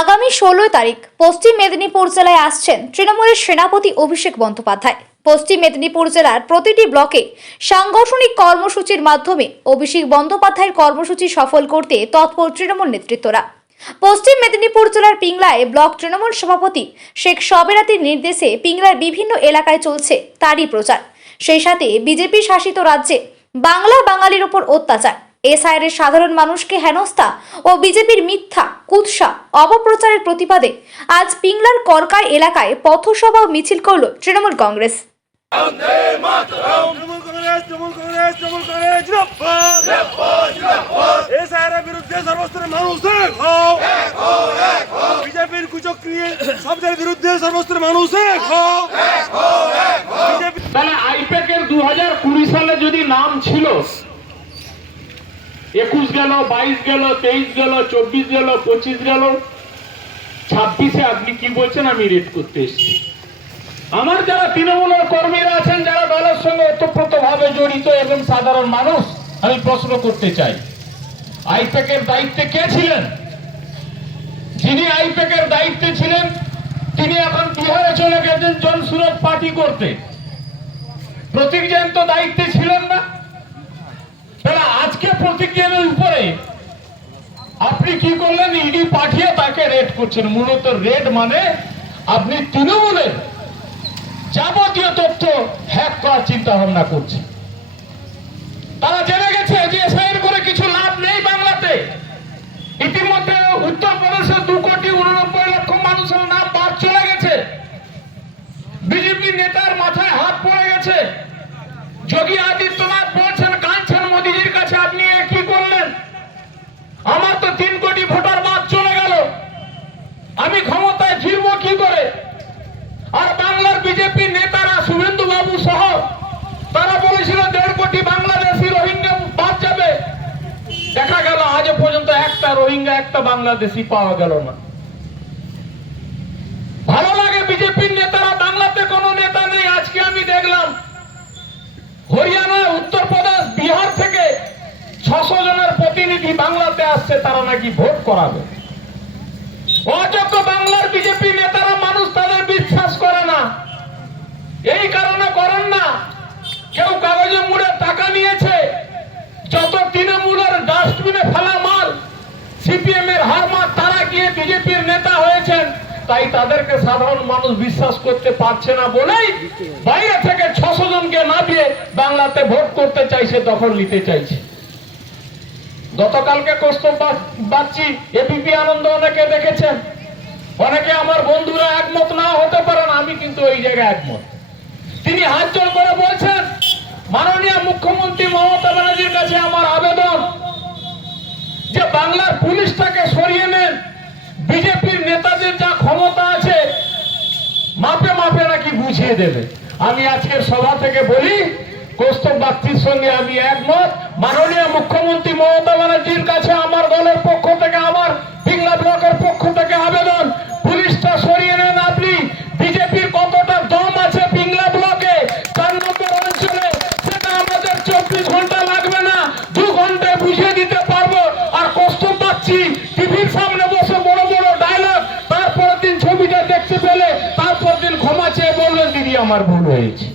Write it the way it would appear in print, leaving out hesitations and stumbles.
আগামী 16 তারিখ পশ্চিম মেদিনীপুর জেলায় আসছেন তৃণমূলের সেনাপতি অভিষেক বন্দ্যোপাধ্যায়। পশ্চিম মেদিনীপুর জেলার প্রতিটি ব্লকে সাংগঠনিক কর্মসূচির মাধ্যমে অভিষেক বন্দ্যোপাধ্যায়ের কর্মসূচি সফল করতে তৎপর তৃণমূল নেতৃত্বরা। পশ্চিম মেদিনীপুর জেলার পিংলায় ব্লক তৃণমূল সভাপতি শেখ সবেরাতির নির্দেশে পিংলার বিভিন্ন এলাকায় চলছে তারই প্রচার। সেই সাথে বিজেপি শাসিত রাজ্যে বাংলা বাঙালির উপর অত্যাচার, এসআইআরের সাধারণ মানুষকে হেনস্থা ও বিজেপির মিথ্যা কুৎসা অপপ্রচারের প্রতিবাদে আজ পিংলার করকাই এলাকায় পথসভা ও মিছিল করল তৃণমূল কংগ্রেস। বিজেপির কুচক্রিয়ে শব্দের বিরুদ্ধে সর্বস্তরের মানুষ তাহলে আইপ্যাকের 2020 সালে যদি নাম ছিল, 21 গেল, 22 গেল, 23 গেল, 24 গেল, 25 গেল, 26-এ আপনি কি বলছেন আমি রেড করতে এসেছি। আমার যারা তৃণমূলের কর্মীরা আছেন, যারা দলের সঙ্গে ওতপ্রোতভাবে জড়িত এবং সাধারণ মানুষ, আমি প্রশ্ন করতে চাই, আইপ্যাকের দায়িত্বে কে ছিলেন? যিনি আইপ্যাকের দায়িত্বে ছিলেন তিনি এখন বিহারে চলে গেছেন জনসুরত পার্টি করতে। প্রতীক জৈন তো দায়িত্বে ছিলেন না। তাহলে আজকে প্রতীক জৈনের উপরে আপনি কি করলেন? ইডি পাঠিয়ে তাকে রেড করছেন। মূলত রেড মানে আপনি তৃণমূলের যাবতীয় তথ্য হ্যাক করার চিন্তা ভাবনা করছেন। তারা জেনে গেছে যে এসআইআর করে কিছু লাভ নেই বাংলাতে। ইতিমধ্যে উত্তরপ্রদেশে 2,89,00,000 মানুষের নাম বাদ চলে গেছে। বিজেপি নেতার মাথায় হাত পড়ে গেছে। যোগী আদিত্যনাথ বলছেন, কাঁদছেন মোদীজির কাছে, আপনি কি করলেন? আমার তো 3 কোটি ভোটার বাদ চলে গেল, আমি ক্ষমতায় ফিরবো কি করে? আর বাংলার বিজেপি নেতারা শুভেন্দু বাবু সহ তারা বলেছিল 1.5 কোটি বাংলাদেশি রোহিঙ্গা বাদ যাবে। দেখা গেল আজ পর্যন্ত একটা রোহিঙ্গা, একটা বাংলাদেশি পাওয়া গেল না। ভালো লাগে বিজেপির নেতারা, বাংলাতে কোনো নেতা নেই। আজকে আমি দেখলাম হরিয়ানা, উত্তরপ্রদেশ, বিহার থেকে 600 জনের প্রতিনিধি বাংলাতে আসছে, তারা নাকি ভোট করাবে। অযোগ্য বাংলার বিজেপি নেতারা, মানুষ তাদের বিশ্বাস করে না। এই কারণে করেন না। কেউ কাগজে মুড়ে টাকা নিয়েছে, যত তৃণমূলের ডাস্টবিনে ফেলা মাল, সিপিএম এর হার মাল, তারা গিয়ে বিজেপির নেতা হয়েছেন। তাই তাদেরকে সাধারণ মানুষ বিশ্বাস করতে পারছে না বলেই বাইরে থেকে 600 জনকে নামিয়ে বাংলাতে ভোট করতে চাইছে, দখল নিতে চাইছে। গতকালকে কৌস্তব বাগচি, এবিপি আনন্দ অনেকে দেখেছেন। অনেকে আমার বন্ধুরা একমত না হতে পারেন, আমি কিন্তু এই জায়গায় একমত। তিনি হাত জোড় করে বলছেন, মাননীয় মুখ্যমন্ত্রী মমতা ব্যানার্জির কাছে আমার আবেদন যে বাংলার পুলিশটাকে সরিয়ে নেন। বিজেপির নেতাদের যা ক্ষমতা আছে মাপে মাপে নাকি বুঝিয়ে দেবে। আমি আজকের সভা থেকে বলি, কৌস্তব বাগচির সঙ্গে আমি একমত। মাননীয় মুখ্যমন্ত্রী মমতা ব্যানার্জির কাছে আমার দলের পক্ষ থেকে, আমার পিংলা ব্লকের পক্ষ থেকে আবেদন, পুলিশটা সরিয়ে নেন আপনি। বিজেপির কতটা দম আছে পিংলা ব্লকে, 4 নম্বর অঞ্চলে, সেটা আমাদের 24 ঘন্টা লাগবে না, 2 ঘন্টায় বুঝিয়ে দিতে পারবো। আর কৌস্তব বাগচি টিভির সামনে বসে বড় বড় ডায়লগ, তারপরের দিন ছবিটা দেখতে পেলে তারপর দিন ক্ষমা চেয়ে বললেন, দিদি আমার ভুল হয়েছে।